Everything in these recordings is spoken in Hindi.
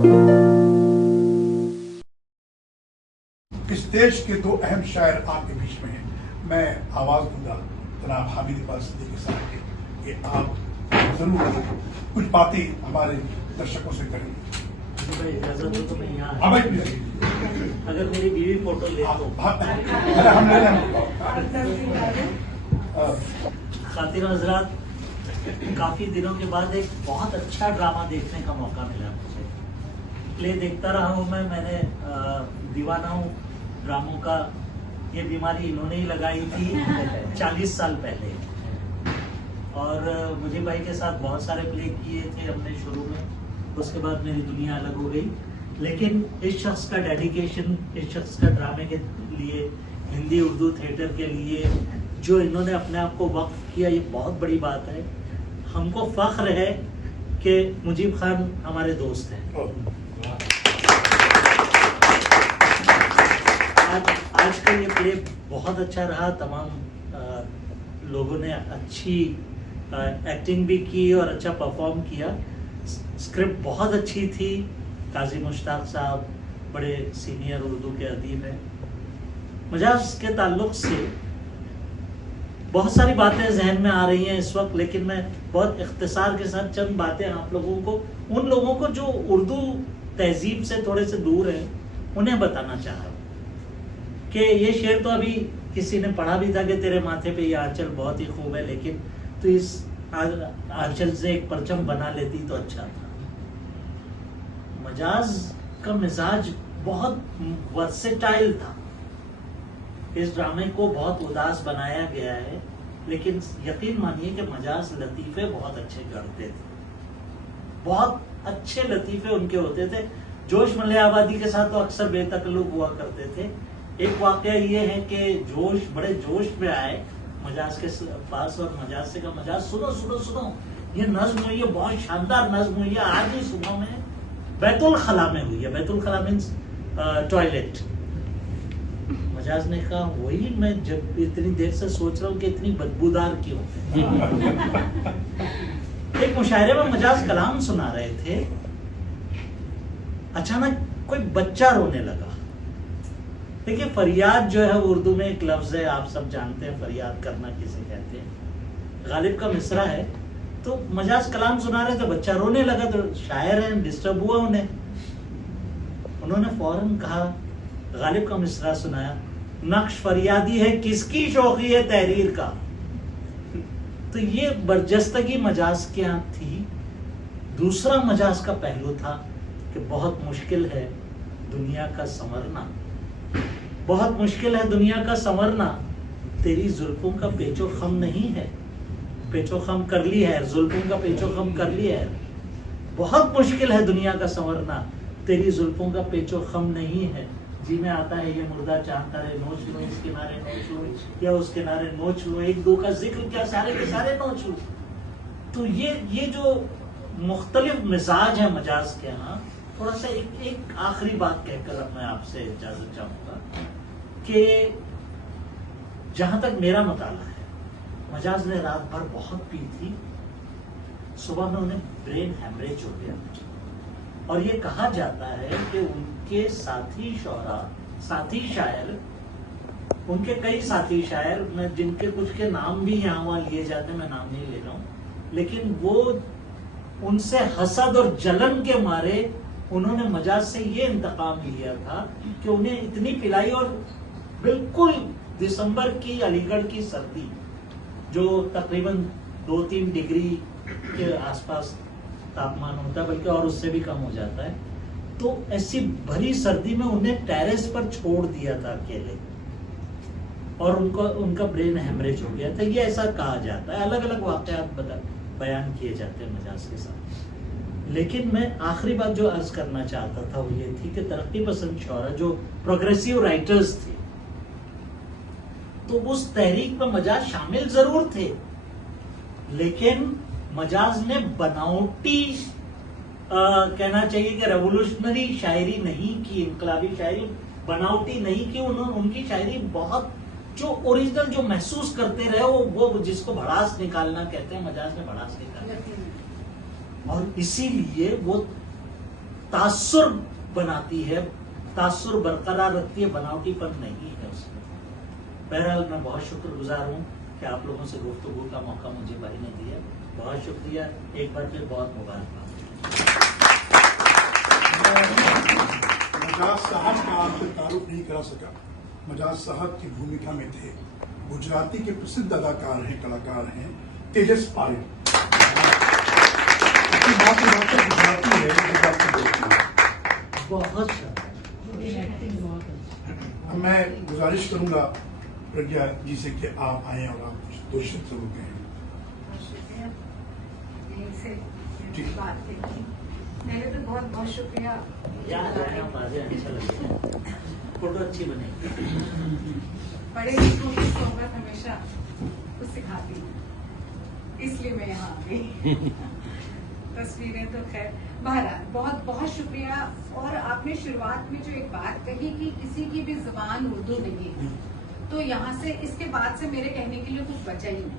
इस देश के दो अहम शायर आपके बीच में हैं। मैं आवाज दूंगा जनाब हामिद इकबाल सिद्दीकी साहब के, कि आप जरूर कुछ बातें हमारे दर्शकों से करें। भाई इजाजत हो तो मैं यहाँ हाँ भाई, अगर मेरी बीवी फोटो ले तो हम ले रहे हैं। खातिर हजरात, काफी दिनों के बाद एक बहुत अच्छा ड्रामा देखने का मौका मिला मुझे। प्ले देखता रहा हूँ मैंने दीवाना हूँ ड्रामों का। ये बीमारी इन्होंने ही लगाई थी 40 साल पहले, और मुझे भाई के साथ बहुत सारे प्ले किए थे हमने शुरू में। उसके बाद मेरी दुनिया अलग हो गई, लेकिन इस शख्स का डेडिकेशन, इस शख्स का ड्रामे के लिए, हिंदी उर्दू थिएटर के लिए जो इन्होंने अपने आप को वक्फ किया, ये बहुत बड़ी बात है। हमको फख्र है कि मुजीब खान हमारे दोस्त हैं। आज का ये प्ले बहुत अच्छा रहा। तमाम लोगों ने अच्छी एक्टिंग भी की और अच्छा परफॉर्म किया। स्क्रिप्ट बहुत अच्छी थी। काजी मुश्ताक साहब बड़े सीनियर उर्दू के अदीब हैं। मजाज के ताल्लुक से बहुत सारी बातें जहन में आ रही हैं इस वक्त, लेकिन मैं बहुत इख्तिसार के साथ चंद बातें आप लोगों को, उन लोगों को जो उर्दू तहजीब से थोड़े से दूर हैं, उन्हें बताना चाह रहा हूँ कि ये शेर तो अभी किसी ने पढ़ा भी था कि तेरे माथे पे ये आंचल बहुत ही खूब है, लेकिन तो इस आंचल से एक परचम बना लेती तो अच्छा था। मजाज का मिजाज बहुत वर्सेटाइल था। इस ड्रामे को बहुत उदास बनाया गया है, लेकिन यकीन मानिए कि मजाज लतीफे बहुत अच्छे करते थे। बहुत अच्छे लतीफे उनके होते थे। जोश मलियाबादी के साथ तो अक्सर बेतकल्लुफ हुआ करते थे। एक वाकया ये है कि जोश बड़े जोश में आए मजाज के पास और मजाज से कहा, मजाज सुनो सुनो सुनो, ये नज्म हुई है, बहुत शानदार नज्म हुई है, आज ही सुबह में बैतुल खला में हुई है। बैतुल खला मीन्स टॉयलेट। मजाज ने कहा, वही मैं जब इतनी देर से सोच रहा हूँ कि इतनी बदबूदार क्यों। एक मुशायरे में मजाज कलाम सुना रहे थे, अचानक कोई बच्चा रोने लगा। देखिए, फरियाद जो है उर्दू में एक लफ्ज है, आप सब जानते हैं फरियाद करना किसे कहते हैं। गालिब का मिसरा है, तो मजाज कलाम सुना रहे थे, बच्चा रोने लगा, तो शायर है, डिस्टर्ब हुआ उन्हें। उन्होंने फौरन कहा, गालिब का मिसरा सुनाया, नक्श फरियादी है किसकी शौकी है तहरीर का। तो ये बरजस्तगी मजाज के यहाँ थी। दूसरा मजाज का पहलू था कि बहुत मुश्किल है दुनिया का संवरना, बहुत मुश्किल है दुनिया का संवरना, तेरी जुल्फों का पेचो खम नहीं है, पेचो खम कर ली है, जुल्फों का पेचो खम कर लिया है। बहुत मुश्किल है दुनिया का संवरना, तेरी जुल्फों का पेचो खम नहीं है। जी में आता है ये मुर्दा चाहता है, नोच लो इस किनारे नोच लो या उस किनारे नोच लो, एक दो का जिक्र क्या सारे के सारे नोच लो। तो ये जो मुख्तलिफ मिजाज है मजाज के यहाँ। थोड़ा सा एक आखिरी बात कहकर अब मैं आपसे इजाजत चाहूंगा कि जहां तक मेरा मुताला है, मजाज ने रात भर बहुत पी थी। सुबह में उन्हें ब्रेन हैमरेज हो गया, और ये कहा जाता है कि उनके साथी शायर, उनके कई साथी शायर, मैं जिनके कुछ के नाम भी यहाँ वहां लिए जाते हैं, मैं नाम नहीं ले रहा हूँ, लेकिन वो उनसे हसद और जलन के मारे उन्होंने मजाज से ये इंतकाम लिया था कि उन्हें इतनी पिलाई, और बिल्कुल दिसंबर की अलीगढ़ की सर्दी जो तकरीबन 2-3 डिग्री के आसपास तापमान होता है, बल्कि और उससे भी कम हो जाता है, तो ऐसी भरी सर्दी में उन्हें टेरेस पर छोड़ दिया था अकेले, और उनका ब्रेन हेमरेज हो गया था। ये ऐसा कहा जाता है, अलग अलग वाकयात बयान किए जाते हैं मजाज के साथ। लेकिन मैं आखिरी बात जो अर्ज करना चाहता था वो ये थी कि तरक्की पसंद शौरा जो प्रोग्रेसिव राइटर्स थे, तो उस तहरीक में मजाज शामिल जरूर थे, लेकिन मजाज ने बनावटी कहना चाहिए कि रेवोल्यूशनरी शायरी नहीं की, इनकलाबी शायरी बनावटी नहीं की। उन्होंने उनकी शायरी बहुत जो ओरिजिनल जो महसूस करते रहे, वो जिसको भड़ास निकालना कहते हैं, मजाज ने भड़ास निकाला, और इसीलिए वो तासुर बनाती है, तासुर बरकरार रखती है, बनावटीपन नहीं है उसमें। बहरहाल मैं बहुत शुक्रगुजार हूँ कि आप लोगों से गुफ्तगू का मौका मुझे भाई ने दिया। बहुत शुक्रिया, एक बार फिर बहुत मुबारकबाद। मजाज साहब का आपसे तारुफ नहीं करा सका। मजाज साहब की भूमिका में थे गुजराती के प्रसिद्ध अदाकार हैं, कलाकार हैं तेजस पारेख। उसकी मातृभाषा गुजराती है, गुजराती बोलती है। बहुत मैं गुजारिश करूंगा प्रज्ञा जी से कि आप आए और आप कुछ दो शब्द जरूर कहें। जी बात की मेरे तो बहुत बहुत शुक्रिया। अच्छा लगेगा, फोटो अच्छी बनेगी। बड़े लोगों की सोहबत हमेशा कुछ सिखाती है, इसलिए मैं यहाँ आ गई। तस्वीरें तो खैर बहरहाल बहुत बहुत शुक्रिया। और आपने शुरुआत में जो एक बात कही कि किसी की भी जुबान उर्दू नहीं है, तो यहाँ से इसके बाद से मेरे कहने के लिए कुछ बचा ही नहीं।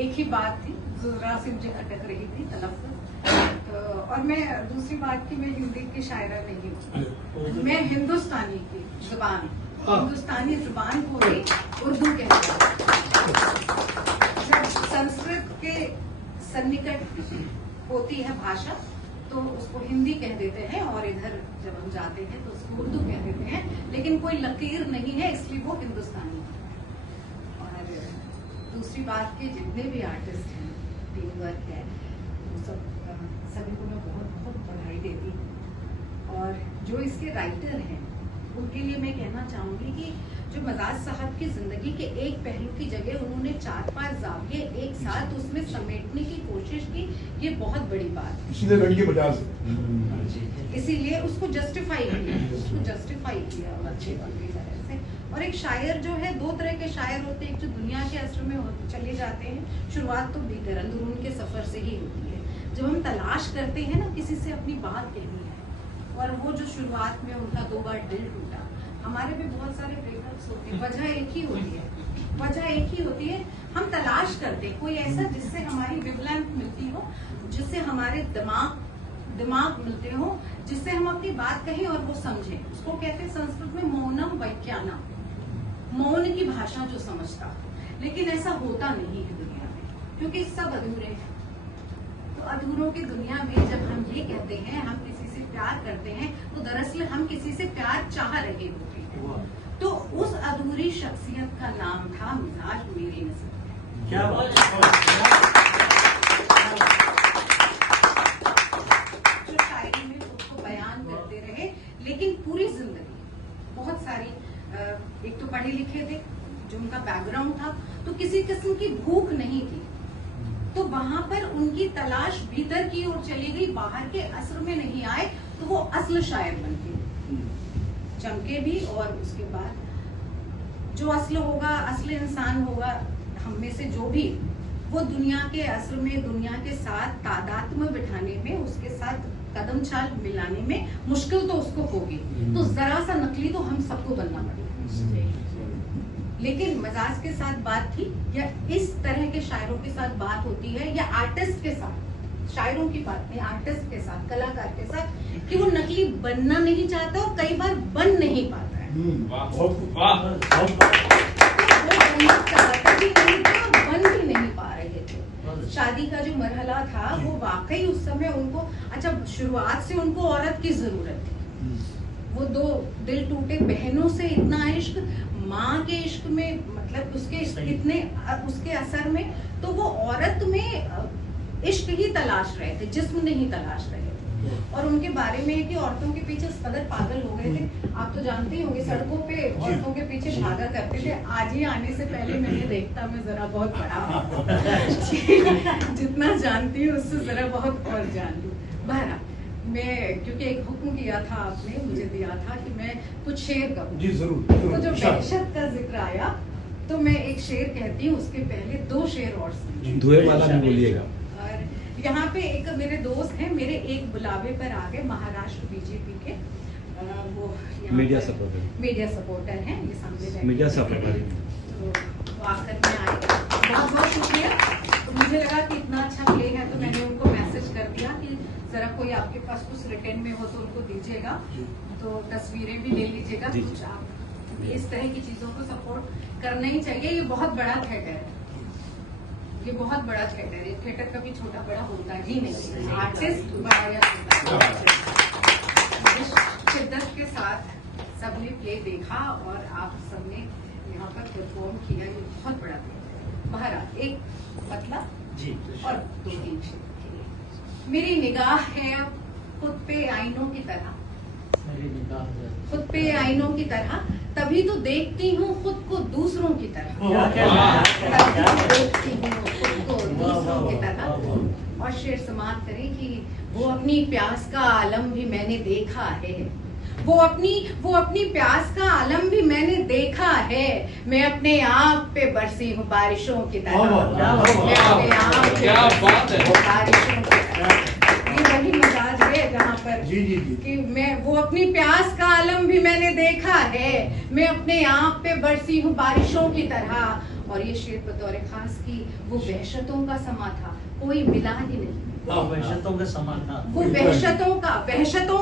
एक ही बात थी, जरा सी मुझे अटक रही थी तलफ्फुज़। तो और मैं दूसरी बात की मैं हिंदी की शायरा नहीं हूँ, मैं हिंदुस्तानी की जुबान, हिंदुस्तानी जुबान को ही उर्दू कहते हैं। जब संस्कृत के सन्निकट होती है भाषा तो उसको हिंदी कह देते हैं, और इधर जब हम जाते हैं तो उसको उर्दू कह देते हैं, लेकिन कोई लकीर नहीं है, इसलिए वो हिंदुस्तानी है। और दूसरी बात कि जितने भी आर्टिस्ट हैं, टीम वर्क है, वो सभी को मैं बहुत बहुत बधाई देती हूँ। और जो इसके राइटर हैं उनके लिए मैं कहना चाहूंगी कि जो मजाज साहब की जिंदगी के एक पहलू की जगह उन्होंने 4-5 जाविये एक साथ उसमें समेटने की कोशिश की, ये बहुत बड़ी बात है। इसलिए रंगी मजाज है। इसीलिए उसको जस्टिफाई किया, अच्छी तरह से। और एक शायर जो है, दो तरह के शायर होते हैं, एक जो दुनिया के असर में चले जाते हैं, शुरुआत तो भीतर अंदरून के सफर से ही होती है। जब हम तलाश करते हैं ना किसी से अपनी बात कहनी है, और वो जो शुरुआत में उनका 2 बार दिल टूटा, हमारे भी बहुत सारे ब्रेकअप्स होते हैं, वजह एक ही होती है, हम तलाश करते हैं कोई ऐसा जिससे हमारी वेवलेंथ मिलती हो, जिससे हमारे दिमाग मिलते हो, जिससे हम अपनी बात कहें और वो समझे। उसको कहते हैं संस्कृत में मौनम वैज्ञानम, मौन की भाषा जो समझता। लेकिन ऐसा होता नहीं है दुनिया में, क्योंकि सब अधूरे हैं। तो अधूरों की दुनिया में जब हम ये कहते हैं हम किसी से प्यार करते हैं, तो दरअसल हम किसी से प्यार चाह रहे होते हैं। तो उस अधूरी शख्सियत का नाम था मिजाज मेरी नस्ल। क्या बात है। जो शायरी में उसको बयान करते रहे, लेकिन पूरी जिंदगी बहुत सारी एक तो पढ़े लिखे थे, जो उनका बैकग्राउंड था, तो किसी किस्म की भूख नहीं थी, तो वहां पर उनकी तलाश भीतर की ओर चली गई, बाहर के असर में नहीं आए, तो वो असल शायर बन गए, चमके भी। और उसके बाद जो असल होगा, असल इंसान होगा हम में से जो भी, वो दुनिया के असर में, दुनिया के साथ तादाद में बिठाने में, उसके साथ कदम चाल मिलाने में मुश्किल तो उसको होगी। तो जरा सा नकली तो हम सबको बनना पड़ेगा। लेकिन मजाज के साथ बात थी, या इस तरह के शायरों के साथ बात होती है, या आर्टिस्ट के साथ, शायरों की बात नहीं, आर्टिस्ट के साथ, कलाकार के साथ, कि वो नकली बनना नहीं चाहता और कई बार बन नहीं पाता है। वो बनना चाहता भी नहीं थे और बन भी नहीं पा रहे थे। शादी का जो मरहला था वो वाकई उस समय उनको, अच्छा शुरुआत से उनको औरत की जरूरत थी। वो 2 दिल टूटे बहनों से इतना इश्क, माँ के इश्क में, मतलब उसके इतने उसके असर में, तो वो औरत में इश्क ही तलाश रहे थे, जिस्म नहीं तलाश रहे थे। और उनके बारे में है कि औरतों के पीछे कदर पागल हो गए थे। आप तो जानते ही होंगे, सड़कों पे औरतों के पीछे भागा करते थे। आज ही आने से पहले मैंने देखता, मैं जरा बहुत बड़ा जितना जानती हूँ उससे जरा बहुत और जान लूँ। बहरहाल मैं, क्योंकि एक हुक्म किया था आपने मुझे दिया था कि मैं कुछ शेर कहूँ जी जरूर। तो जब वहशत का जिक्र आया तो मैं एक शेर कहती हूँ, उसके पहले 2 शेर और सुनिए। धुएं वाला नहीं बोलिएगा। और यहाँ पे एक मेरे दोस्त हैं, मेरे एक बुलावे पर आ गए, महाराष्ट्र बीजेपी के, वो मीडिया सपोर्टर हैं, ये सामने मीडिया सपोर्टर। तो वो आकर में आए, बहुत बहुत शुक्रिया। तो मुझे लगा कि इतना अच्छा प्ले है, तो मैंने उनको मैसेज कर दिया कि जरा कोई आपके पास कुछ रिटर्न में हो तो उनको दीजिएगा, जी। तो तस्वीरें भी ले लीजिएगा जी। कुछ। आप इस तरह की चीजों को सपोर्ट करना ही चाहिए। ये बहुत बड़ा थिएटर है, ये बहुत बड़ा थिएटर है। थिएटर कभी छोटा बड़ा होता ही नहीं, आर्टिस्ट बड़ा या छोटा। इस शिद्दत के साथ सबने प्ले देखा और आप सबने यहाँ पर परफॉर्म किया, ये बहुत बड़ा थिएटर है। बहरहाल एक मतलब जी और 2-3 क्षेत्र के लिए मेरी निगाह है अब खुद पे आईनों की तरह, मेरी निगाह है। खुद पे आईनों की तरह, तभी तो देखती हूँ खुद को दूसरों की तरह, तभी तो देखती हूँ खुद को दूसरों की तरह। और शेर समाप्त करें कि वो अपनी प्यास का आलम भी मैंने देखा है, वो अपनी प्यास का आलम भी मैंने देखा है। मैं अपने आप पे बरसी हूँ बारिशों की तरह, मैं अपने आप पे क्या बात है। बारिशों की तरह। ये वही मजाज है जहाँ पर जी जी जी। कि मैं वो अपनी प्यास का आलम भी मैंने देखा है, मैं अपने आप पे बरसी हूँ बारिशों की तरह। और ये शेर बतौर खास की वो वहशतों का समा था, कोई मिला ही नहीं। वहशतों के समान था, वो वहशतों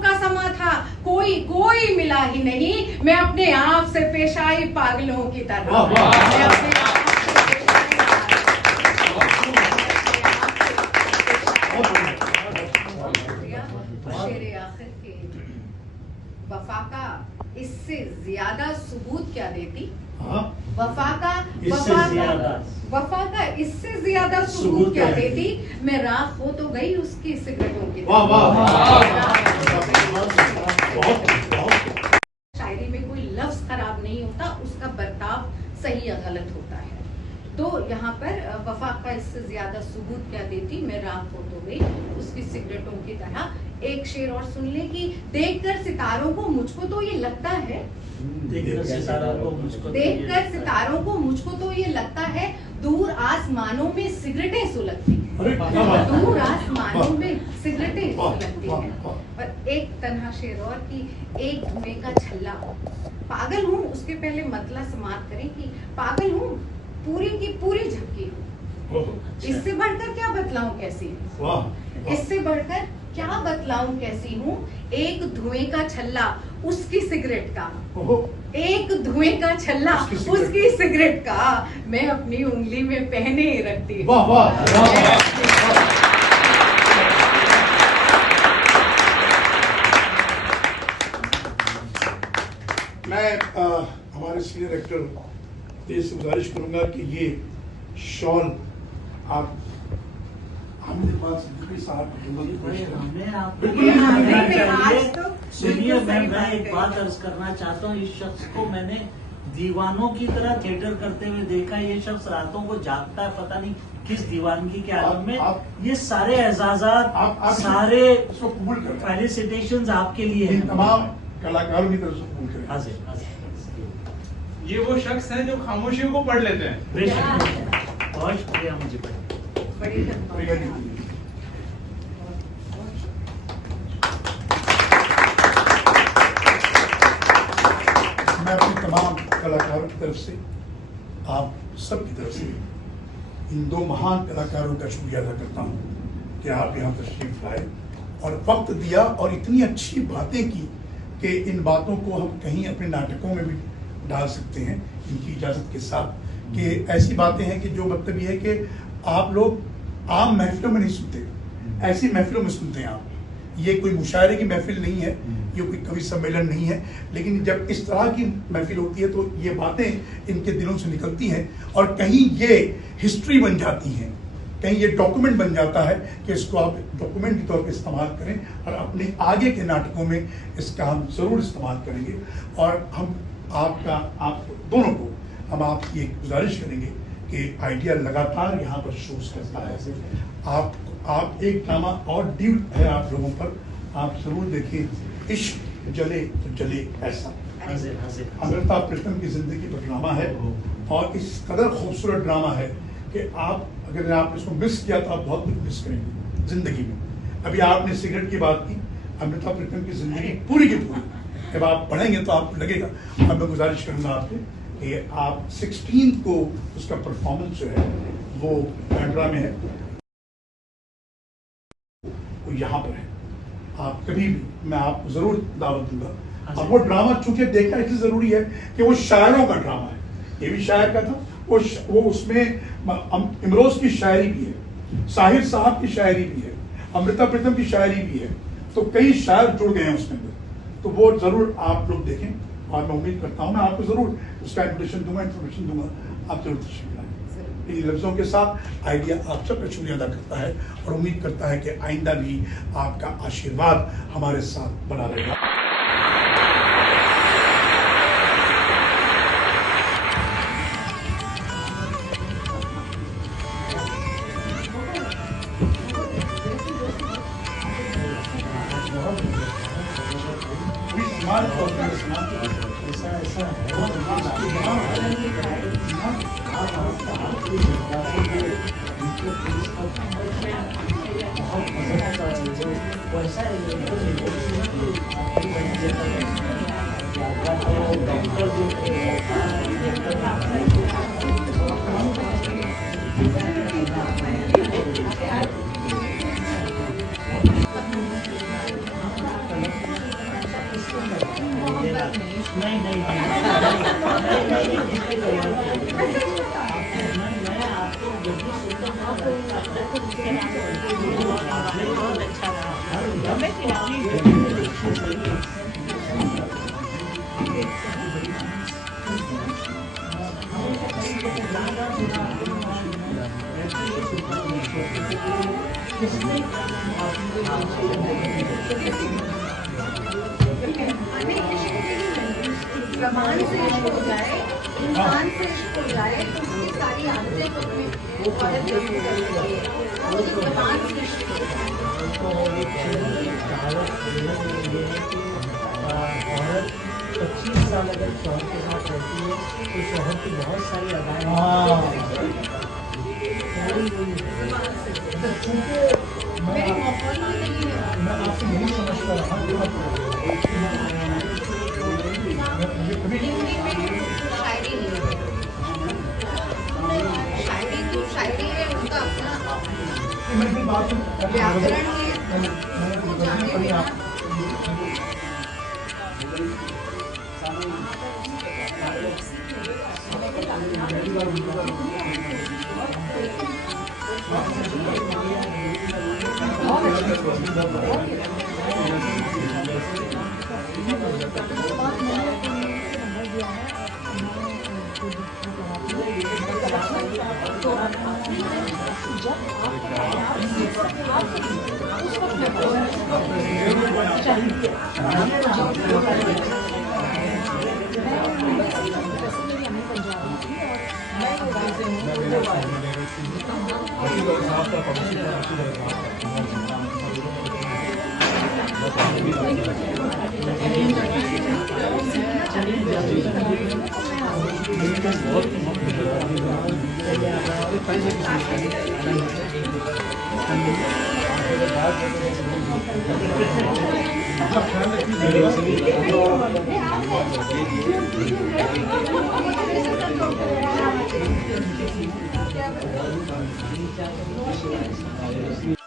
का समा था, कोई मिला ही नहीं। मैं अपने आप से पेश आई पागलों की तरह, वाह, वाह। मैं अपने आप से पेश आई शेर आखिर के वफा का इससे ज्यादा सबूत क्या देती, हाँ, वफा का इससे ज्यादा सबूत क्या देती। मैं राख हो तो गई उसकी सिगरेटों की वाह, वाह, शायरी में कोई लफ्ज खराब नहीं होता, उसका बर्ताव सही या गलत होता है। तो यहाँ पर वफा का इससे ज्यादा सबूत क्या देती, मैं राख हो तो गई उसकी सिगरेटों की तरह। एक शेर और सुन ले कि देखकर सितारों को मुझको तो ये लगता है, देखकर सितारों को मुझको तो ये लगता है, दूर आसमानों में सिगरेटें सुलगती हैं, अरे क्या बात है। दूर आसमानों में सिगरेटें वाह, सुलगती वाह, हैं। वाह। और एक तन्हा शेर और कि एक धुएं का छल्ला, पागल हूँ, उसके पहले मतलब समाप्त करें कि पागल हूँ, पूरी की पूरी झपकी हूँ। इससे बढ़कर क्या बतलाऊं कैसी हूँ, वाह, इससे बढ़कर क्या बतलाऊं कैसी हूँ। एक धुएं का छल्ला उसकी सिगरेट का, एक धुएं का छल्ला उसकी सिगरेट का, मैं अपनी उंगली में पहने ही रखती हूँ। वाह, वाह, मैं हमारे सीनियर एक्टर तेज से गुजारिश करूंगा कि ये शॉल आप हमने पास सिद्दीकी साहब सुनिए, मैं एक बात अर्ज करना चाहता हूँ। इस शख्स को मैंने दीवानों की तरह थिएटर करते हुए देखा। ये शख्स रातों को जागता है, पता नहीं किस दीवानगी के आलम में। ये सारे एजाजात, सारे इसको कबूल करें, फेलिसिटेशंस आपके लिए इन हैं। तमाम कलाकारों की तरफ से कबूल करें। हाजिर, ये वो शख्स हैं जो खामोशियों को पढ़ लेते हैं। बेशक, बहुत शुक्रिया मुझे पर। बड़ी बढ़िया जी। मैं अपनी तमाम कलाकारों की तरफ से, आप सब की तरफ से इन दो महान कलाकारों का शुक्रिया अदा करता हूँ कि आप यहाँ तशरीफ लाए और वक्त दिया और इतनी अच्छी बातें की कि इन बातों को हम कहीं अपने नाटकों में भी डाल सकते हैं इनकी इजाज़त के साथ। कि ऐसी बातें हैं कि जो मतलब ये है कि आप लोग आम महफिलों में नहीं सुनते, ऐसी महफिलों में सुनते हैं आप। ये कोई मुशायरे की महफिल नहीं है, ये कोई कवि सम्मेलन नहीं है, लेकिन जब इस तरह की महफिल होती है तो ये बातें इनके दिलों से निकलती हैं और कहीं ये हिस्ट्री बन जाती हैं, कहीं ये डॉक्यूमेंट बन जाता है कि इसको आप डॉक्यूमेंट के तौर पे इस्तेमाल करें और अपने आगे के नाटकों में इसका हम ज़रूर इस्तेमाल करेंगे। और हम आप दोनों को हम आपकी एक गुजारिश करेंगे कि आइडिया लगातार यहाँ पर शोज करता है। आप एक ड्रामा और ड्यू है आप लोगों पर, आप जरूर देखें, इश्क जले तो जले ऐसा। अमृता प्रीतम की जिंदगी पर ड्रामा है और इस कदर खूबसूरत ड्रामा है कि आप अगर आपने इसको मिस किया तो आप बहुत कुछ मिस करेंगे जिंदगी में। अभी आपने सिगरेट की बात की, अमृता प्रीतम की जिंदगी पूरी की पूरी जब आप पढ़ेंगे तो आपको लगेगा। अब मैं गुजारिश करूंगा आपसे कि आप 16 को उसका परफॉर्मेंस जो है वो बैंड्रा में है, वो यहाँ पर है। आप कभी भी मैं आपको जरूर दावत दूंगा। हाँ, अब वो ड्रामा चूंकि देखना इसलिए जरूरी है कि वो शायरों का ड्रामा है, ये भी शायर का था, वो उसमें इमरोज की शायरी भी है, साहिर साहब की शायरी भी है, अमृता प्रीतम की शायरी भी है, तो कई शायर जुड़ गए हैं उसके अंदर। तो वो जरूर आप लोग देखें और मैं उम्मीद करता हूँ मैं आपको जरूर उसका इन्विटेशन दूंगा, इन्फॉर्मेशन दूंगा, आप जरूर तशरीफ लाएं। इन लफ्जों के साथ आइडिया आप सब पे शुक्रिया अदा करता है और उम्मीद करता है कि आइंदा भी आपका आशीर्वाद हमारे साथ बना रहेगा। जबान से इश्क हो जाए, इंसान से इश्क हो जाए तो उसकी सारी आदतें खुद में औरत जरूर कर लेती है। वो जो जबान से इश्क हो जाए। औरत 25 साल अगर शौहर के साथ रहती है तो शौहर की बहुत सारी अदाएं मेरे माहौल में नहीं है। मैं आपसे नहीं समझ पा रहा शायरी नहीं है। शायरी तो शायरी है, उसका अपना व्याकरण है, वो जाने बिना क्या